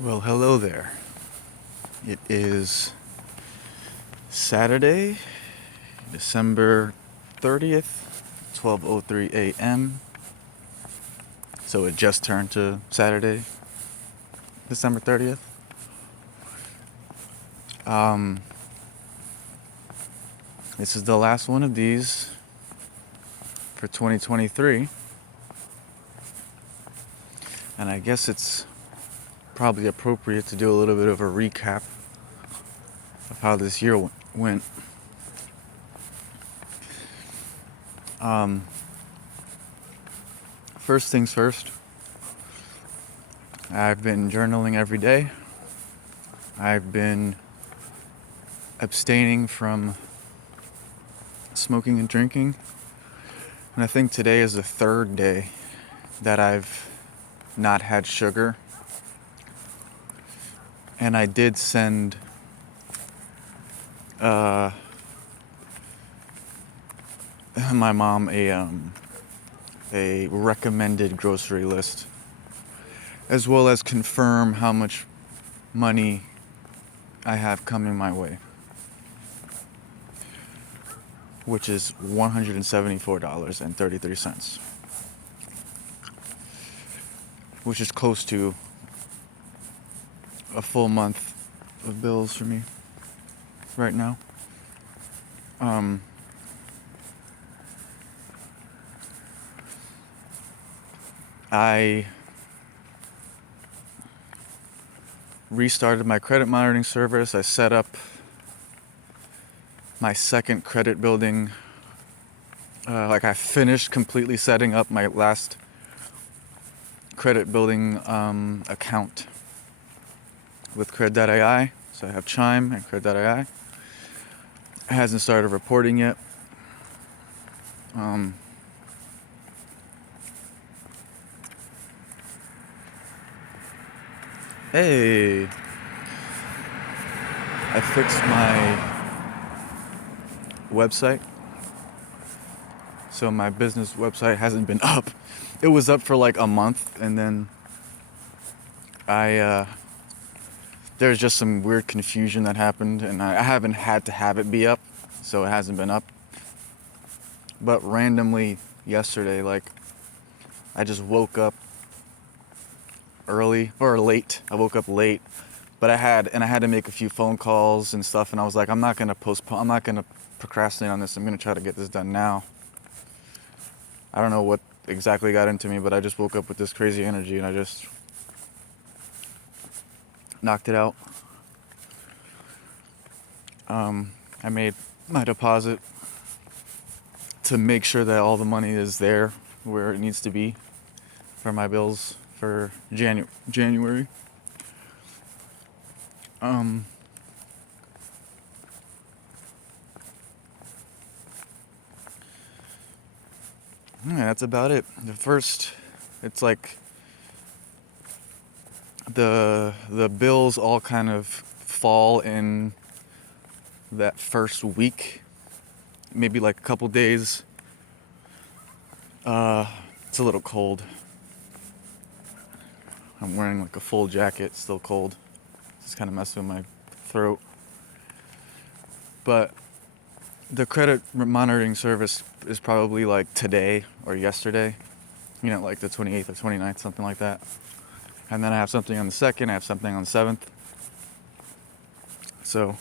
Well, hello there. It is Saturday, December 30th, 12:03 a.m. So it just turned to Saturday, December 30th. Um, this is the last one of these for 2023. And I guess it's probably appropriate to do a little bit of a recap of how this year went. Um, First things first, I've been journaling every day. I've been abstaining from smoking and drinking. And I think today is the third day that I've not had sugar. And I did send my mom a recommended grocery list, as well as confirm how much money I have coming my way, which is $174.33, which is close to a full month of bills for me right now. I restarted my credit monitoring service. I set up my second credit building. I finished completely setting up my last credit building account with Cred.ai. So I have Chime and Cred.ai. It hasn't started reporting yet. Hey, I fixed my website. So my business website hasn't been up. It was up for like a month, and then there's just some weird confusion that happened, and I haven't had to have it be up, so it hasn't been up. But randomly yesterday, I just woke up early or late. I woke up late, but I had to make a few phone calls and stuff, and I was like, I'm not gonna procrastinate on this. I'm gonna try to get this done now. I don't know what exactly got into me, but I just woke up with this crazy energy, and I just knocked it out. I made my deposit to make sure that all the money is there where it needs to be for my bills for January. Yeah, that's about it. It's like the bills all kind of fall in that first week, maybe like a couple days. It's a little cold. I'm wearing like a full jacket, still cold. It's kind of messing with my throat. But the credit monitoring service is probably like today or yesterday, like the 28th or 29th, something like that. And then I have something on the 2nd, I have something on the 7th. So,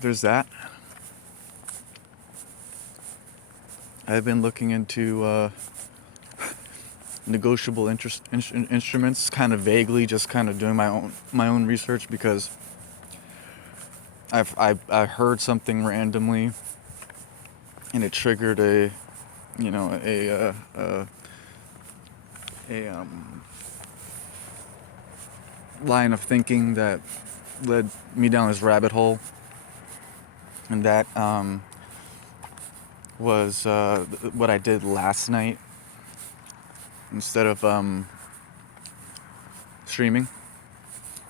there's that. I've been looking into negotiable instruments, kind of vaguely, just kind of doing my own research, because I heard something randomly, and it triggered a line of thinking that led me down this rabbit hole, and that was what I did last night instead of streaming.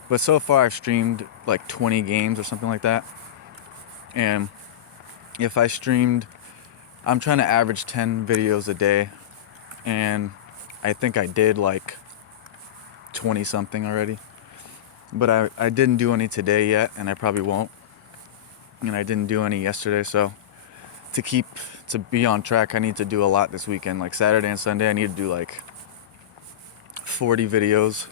But so far I've streamed like 20 games or something like that. And if I streamed, I'm trying to average 10 videos a day. And I think I did like 20 something already. But I didn't do any today yet, and I probably won't. And I didn't do any yesterday, so to be on track, I need to do a lot this weekend. Like Saturday and Sunday, I need to do like 40 videos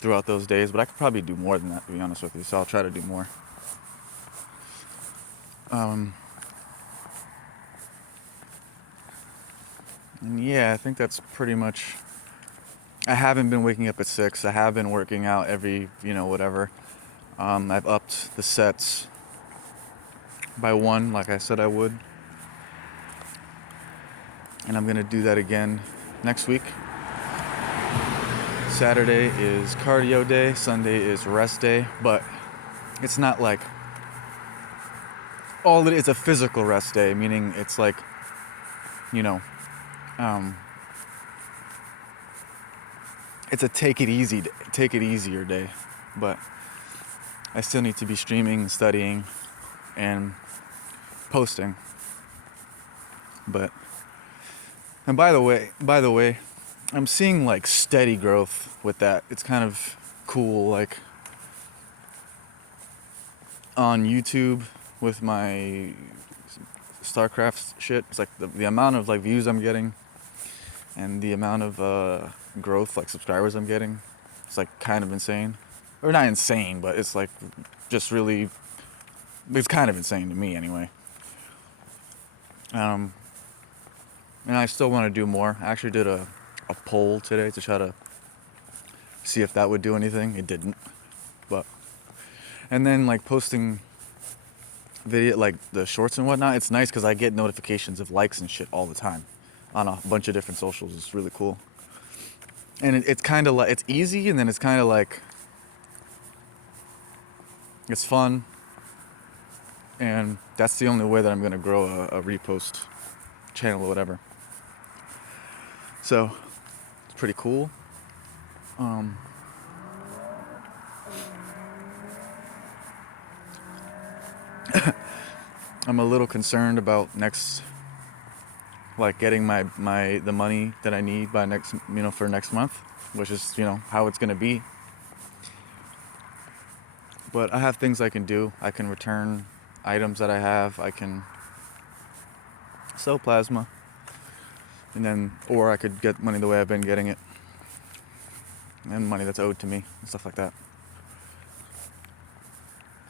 throughout those days, but I could probably do more than that, to be honest with you, so I'll try to do more. And yeah, I think that's pretty much. I haven't been waking up at 6. I have been working out every, whatever. I've upped the sets by 1, like I said I would. And I'm gonna do that again next week. Saturday is cardio day, Sunday is rest day, but it's not like all it is a physical rest day, meaning it's like, it's a take it easier day, but I still need to be streaming, studying, and posting. And by the way, I'm seeing like steady growth with that. It's kind of cool, like on YouTube with my StarCraft shit. It's like the amount of like views I'm getting and the amount of growth, like subscribers I'm getting. It's like kind of insane. Or not insane, but it's like just really, it's kind of insane to me anyway. And I still want to do more. I actually did a poll today to try to see if that would do anything. It didn't. And then like posting video, like the shorts and whatnot, it's nice because I get notifications of likes and shit all the time on a bunch of different socials. It's really cool. And it's kind of like, it's easy, and then it's kind of like, it's fun. And that's the only way that I'm going to grow a repost channel or whatever. So it's pretty cool. I'm a little concerned about getting the money that I need by for next month, which is, how it's going to be. But I have things I can do. I can return items that I have. I can sell plasma. Or I could get money the way I've been getting it. And money that's owed to me and stuff like that.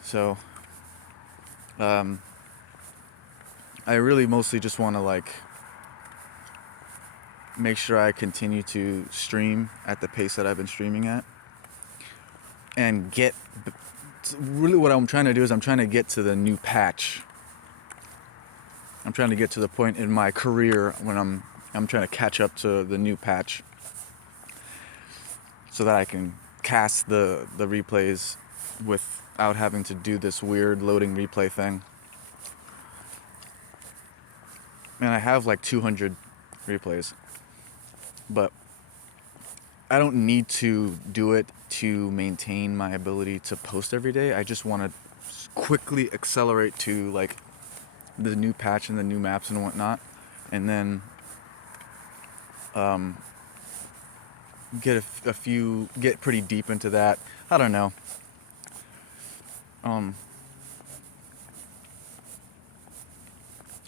So, I really mostly just want to make sure I continue to stream at the pace that I've been streaming at. And really what I'm trying to do is I'm trying to get to the new patch. I'm trying to get to the point in my career when I'm trying to catch up to the new patch so that I can cast the replays without having to do this weird loading replay thing. And I have 200 replays, but I don't need to do it to maintain my ability to post every day. I just want to quickly accelerate to the new patch and the new maps and whatnot, and then get pretty deep into that. I don't know.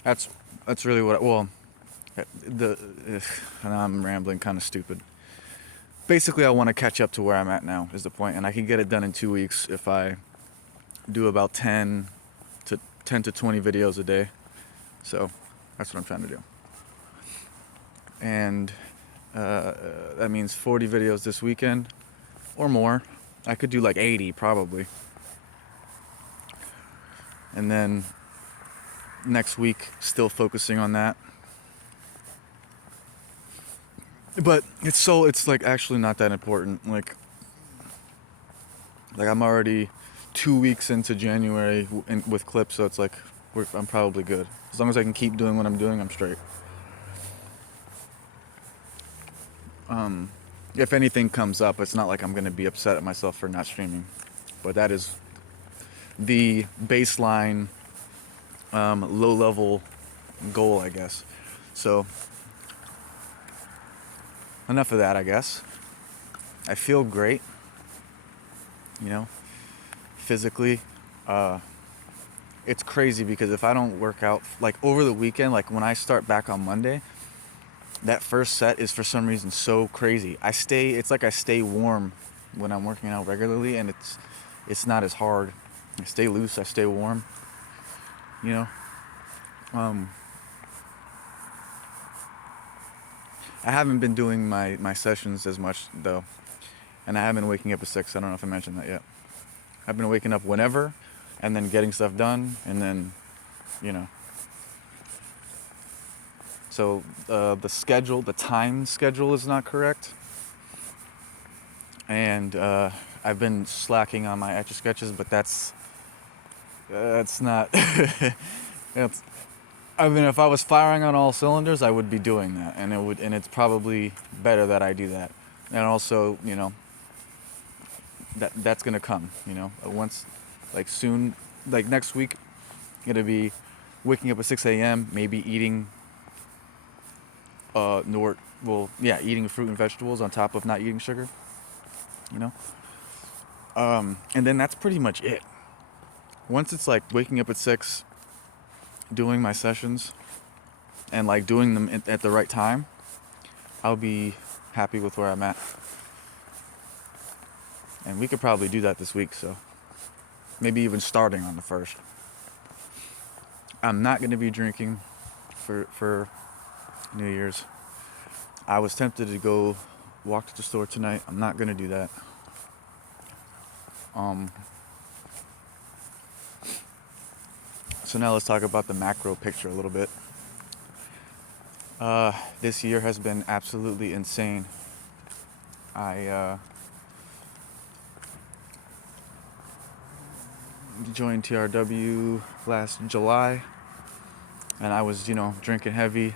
That's really what. I'm rambling, kind of stupid. Basically, I want to catch up to where I'm at now is the point, and I can get it done in 2 weeks if I do about 10 to 20 videos a day. So that's what I'm trying to do. And that means 40 videos this weekend or more. I could do 80 probably. And then next week, still focusing on that. But it's actually not that important. I'm already 2 weeks into January with clips, so it's I'm probably good. As long as I can keep doing what I'm doing, I'm straight. If anything comes up, it's not like I'm going to be upset at myself for not streaming. But that is the baseline low-level goal, I guess. So enough of that, I guess. I feel great, you know, physically. Uh, it's crazy because if I don't work out, like over the weekend, like when I start back on Monday, that first set is for some reason so crazy. It's like I stay warm when I'm working out regularly, and it's not as hard. I stay loose, I stay warm, you know. Um, I haven't been doing my sessions as much though, and I haven't been waking up at 6. I don't know if I mentioned that yet. I've been waking up whenever, and then getting stuff done, and then, you know. So the time schedule is not correct, and I've been slacking on my Etch a Sketches, but that's not. It's, I mean, if I was firing on all cylinders, I would be doing that, and it's probably better that I do that. And also, you know, that's gonna come, you know, once, like soon, like next week, gonna be waking up at 6 a.m., maybe eating, eating fruit and vegetables on top of not eating sugar, you know. And then that's pretty much it. Once it's like waking up at 6, doing my sessions, and like doing them at the right time, I'll be happy with where I'm at. And we could probably do that this week, so maybe even starting on the 1st. I'm not going to be drinking for New Year's. I was tempted to go walk to the store tonight. I'm not going to do that. So now let's talk about the macro picture a little bit. This year has been absolutely insane. I joined TRW last July, and I was, you know, drinking heavy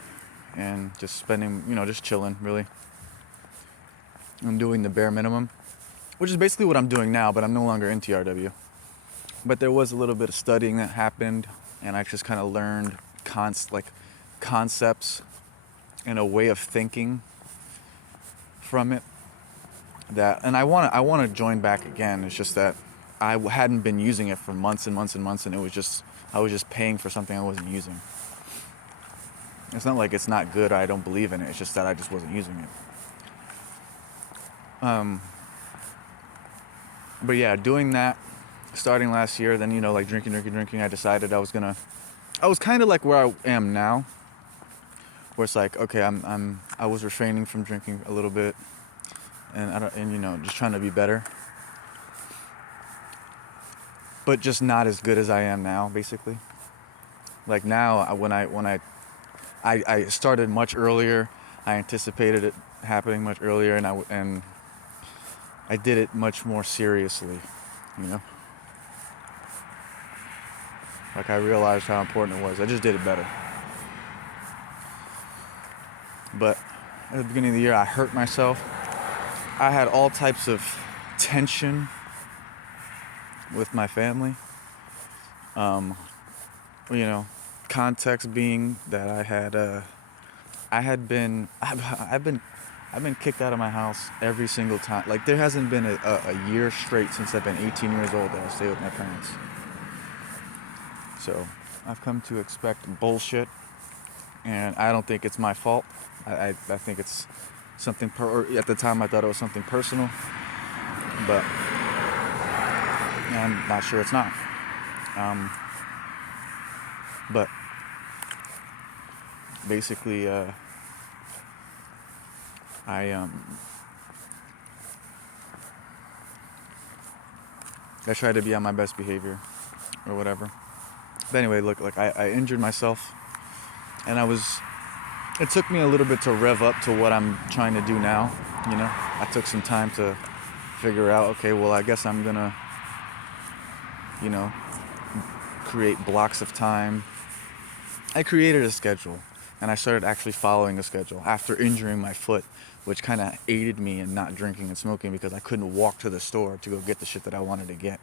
and just spending, you know, just chilling, really. I'm doing the bare minimum, which is basically what I'm doing now, but I'm no longer in TRW. But there was a little bit of studying that happened, and I just kind of learned concepts and a way of thinking from it. And I want to join back again. It's just that I hadn't been using it for months and months and months, and I was just paying for something I wasn't using. It's not like it's not good or I don't believe in it. It's just that I just wasn't using it. But yeah, doing that, starting last year, then, you know, like drinking, I decided I was kind of like where I am now, where it's like, okay, I was refraining from drinking a little bit, and you know, just trying to be better, but just not as good as I am now, basically. Like now, when I started much earlier, I anticipated it happening much earlier, and I did it much more seriously, you know. Like I realized how important it was. I just did it better. But at the beginning of the year, I hurt myself. I had all types of tension with my family. You know, context being that I've been kicked out of my house every single time. Like there hasn't been a year straight since I've been 18 years old that I stay with my parents. So I've come to expect bullshit, and I don't think it's my fault. I think it's something, at the time I thought it was something personal, but I'm not sure it's not. But basically, I try to be on my best behavior or whatever. But anyway, look, like I injured myself, and it took me a little bit to rev up to what I'm trying to do now, you know. I took some time to figure out, okay, well, I guess I'm gonna, you know, create blocks of time. I created a schedule, and I started actually following a schedule after injuring my foot, which kind of aided me in not drinking and smoking because I couldn't walk to the store to go get the shit that I wanted to get.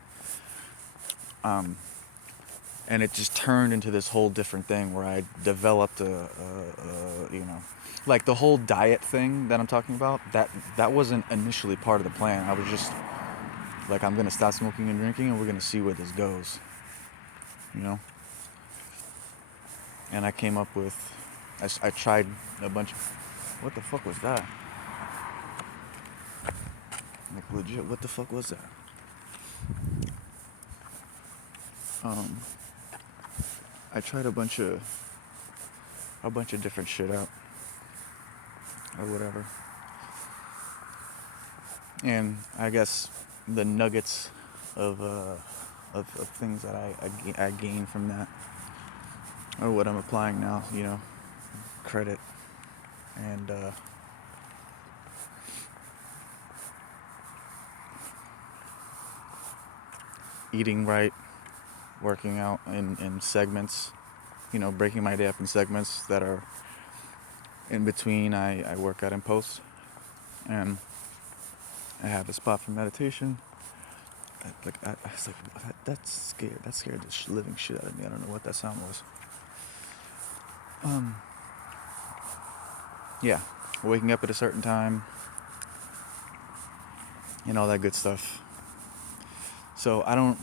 And it just turned into this whole different thing where I developed like the whole diet thing that I'm talking about, that wasn't initially part of the plan. I was just like, I'm gonna stop smoking and drinking, and we're gonna see where this goes, you know. And I came up with, I tried a bunch of, what the fuck was that? Like legit, what the fuck was that? Um, I tried a bunch of different shit out or whatever, and I guess the nuggets of of things that I gained from that are what I'm applying now. You know, credit and eating right, working out in segments. You know, breaking my day up in segments that are in between. I work out in post, and I have a spot for meditation. I was like, that scared the living shit out of me. I don't know what that sound was. Um, yeah, waking up at a certain time and all that good stuff. So I don't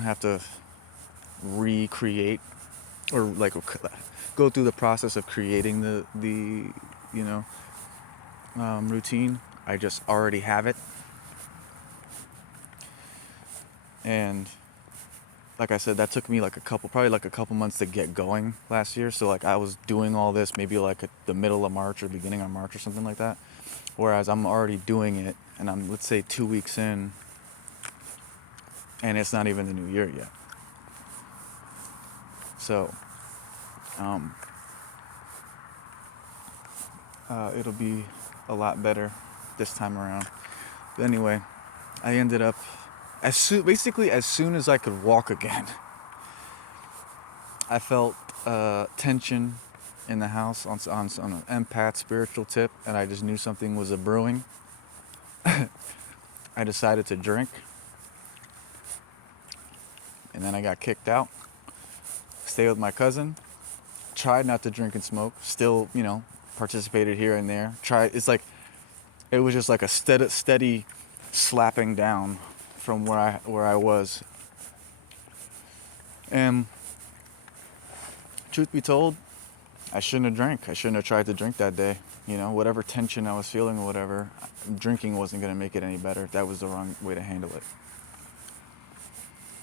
have to recreate or like go through the process of creating the you know routine. I just already have it, and like I said, that took me like probably like a couple months to get going last year. So like I was doing all this maybe like at the middle of March or beginning of March or something like that. Whereas I'm already doing it, and I'm, let's say, 2 weeks in, and it's not even the new year yet. So um, it'll be a lot better this time around. But anyway, I ended up basically as soon as I could walk again, I felt tension in the house on an empath spiritual tip, and I just knew something was a brewing. I decided to drink, and then I got kicked out. Stayed with my cousin. Tried not to drink and smoke. Still, you know, participated here and there. It was just like a steady slapping down from where I was. And truth be told, I shouldn't have drank. I shouldn't have tried to drink that day. You know, whatever tension I was feeling or whatever, drinking wasn't going to make it any better. That was the wrong way to handle it.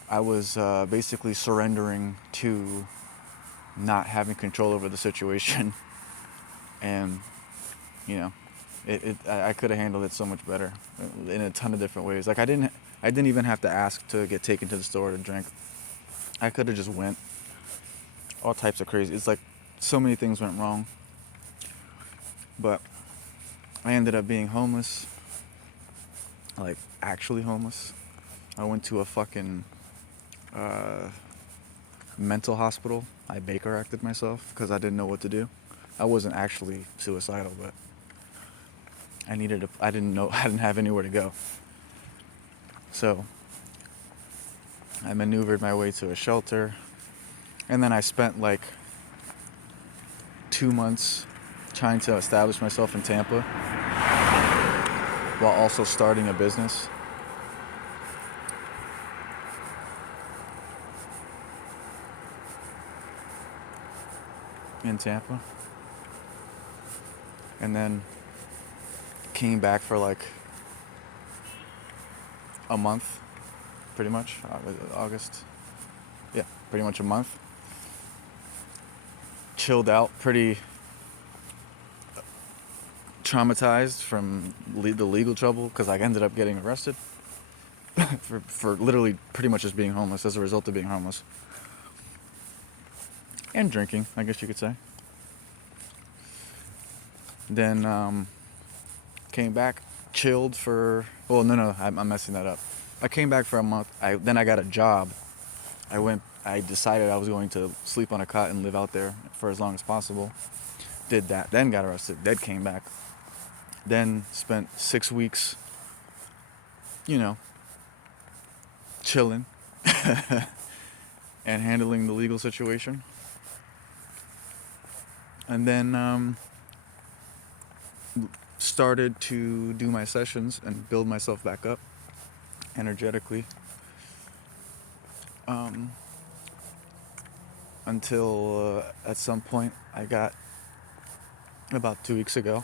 I was basically surrendering to not having control over the situation. And, you know, I could have handled it so much better in a ton of different ways. Like I didn't even have to ask to get taken to the store to drink. I could have just went. All types of crazy. It's like so many things went wrong. But I ended up being homeless. Like actually homeless. I went to a fucking mental hospital. I Baker acted myself because I didn't know what to do. I wasn't actually suicidal, but I didn't know, I didn't have anywhere to go. So I maneuvered my way to a shelter, and then I spent like 2 months trying to establish myself in Tampa while also starting a business. In Tampa. And then came back for like a month, pretty much. August. Yeah, pretty much a month. Chilled out, pretty traumatized from the legal trouble because I ended up getting arrested for literally pretty much just being homeless as a result of being homeless. And drinking, I guess you could say. Then came back, chilled for... Well, no, I'm messing that up. I came back for a month. Then I got a job. I decided I was going to sleep on a cot and live out there for as long as possible. Did that, then got arrested. Then came back. Then spent 6 weeks, you know, chilling and handling the legal situation. And then started to do my sessions and build myself back up energetically, um, until at some point about 2 weeks ago,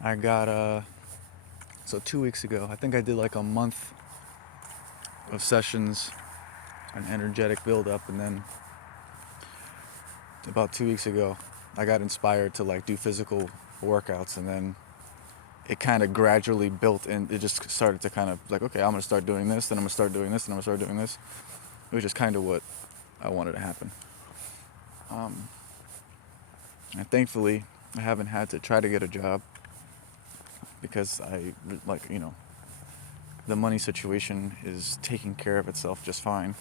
I got so 2 weeks ago, I think I did like a month of sessions, an energetic build up, and then about 2 weeks ago, I got inspired to like do physical workouts, and then it kind of gradually built, and it just started to kind of like, okay, I'm gonna start doing this, then I'm gonna start doing this, and I'm gonna start doing this, which is kind of what I wanted to happen. And thankfully, I haven't had to try to get a job because the money situation is taking care of itself just fine.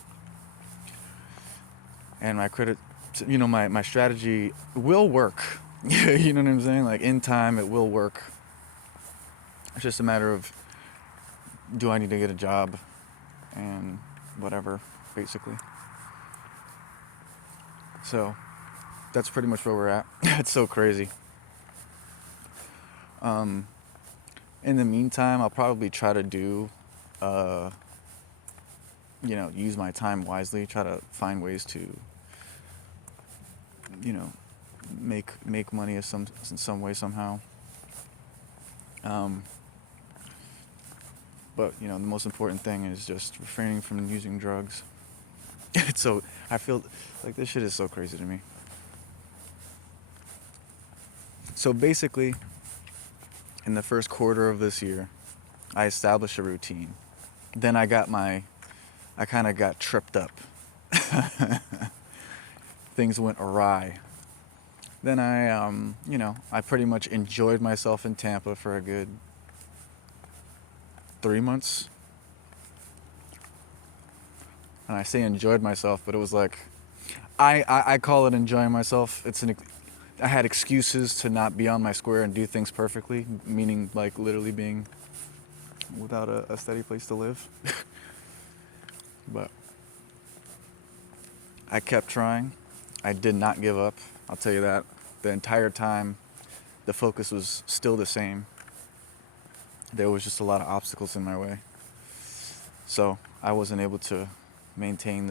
And my credit, my strategy will work. You know what I'm saying? Like in time, it will work. It's just a matter of, do I need to get a job and whatever, basically. So that's pretty much where we're at. It's so crazy. In the meantime, I'll probably try to do, use my time wisely, try to find ways to, make money in some way, somehow. But, the most important thing is just refraining from using drugs. So I feel like this shit is so crazy to me. So basically, in the first quarter of this year, I established a routine. Then I kind of got tripped up. Things went awry. Then I pretty much enjoyed myself in Tampa for a good 3 months. And I say enjoyed myself, but it was like, I call it enjoying myself. I had excuses to not be on my square and do things perfectly, meaning like literally being without a steady place to live. But I kept trying. I did not give up. I'll tell you that. The entire time, the focus was still the same. There was just a lot of obstacles in my way. So I wasn't able to maintain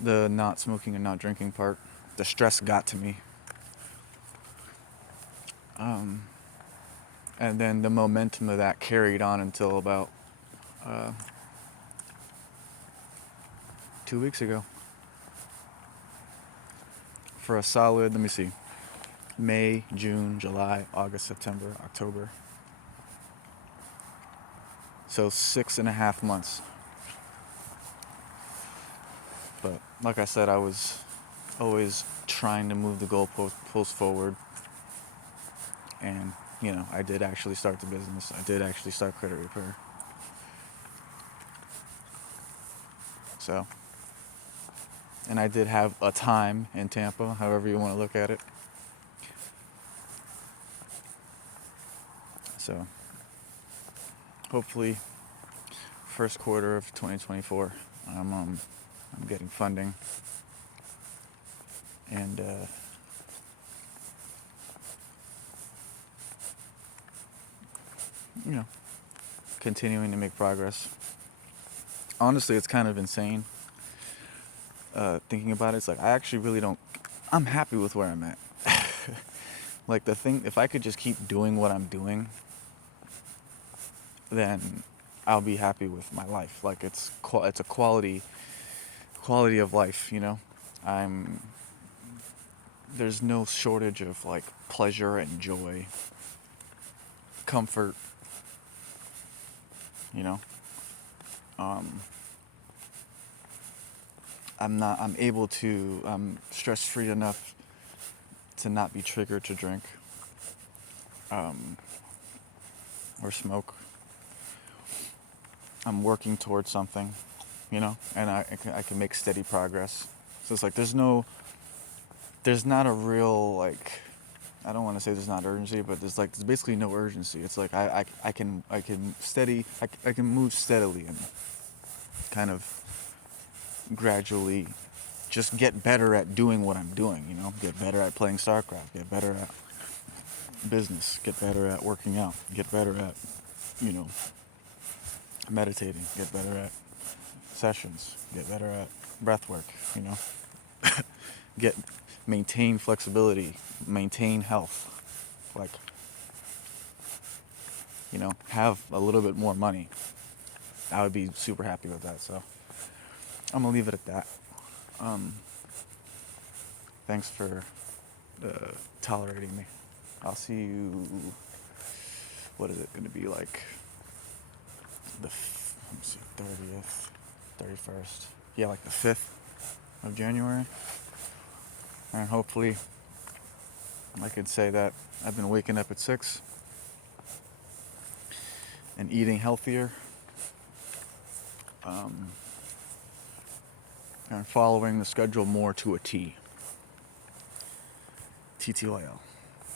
the not smoking and not drinking part. The stress got to me. And then the momentum of that carried on until about 2 weeks ago. For a solid, let me see, May, June, July, August, September, October. So 6.5 months. But like I said, I was always trying to move the goalpost forward. And, I did actually start the business. I did actually start credit repair. So, and I did have a time in Tampa, however you want to look at it. So, hopefully, first quarter of 2024, I'm getting funding, and continuing to make progress. Honestly, it's kind of insane thinking about it. It's like I actually really don't. I'm happy with where I'm at. Like the thing, if I could just keep doing what I'm doing, then I'll be happy with my life. Like it's a quality of life, there's no shortage of like pleasure and joy, comfort, I'm stress free enough to not be triggered to drink or smoke. I'm working towards something, and I can make steady progress. So it's like there's not a real, like, I don't want to say there's not urgency, but there's basically no urgency. It's like I can move steadily and kind of gradually just get better at doing what I'm doing, you know? Get better at playing StarCraft, get better at business, get better at working out, get better at, you know, meditating, get better at sessions, get better at breath work, you know? Get maintain flexibility, maintain health. Like, you know, have a little bit more money. I would be super happy with that, so I'm gonna leave it at that. Thanks for tolerating me. I'll see you. What is it gonna be like? Let's see, 30th, 31st. Yeah, like the 5th of January. And hopefully, I could say that I've been waking up at 6 and eating healthier, and following the schedule more to a T. TTYL.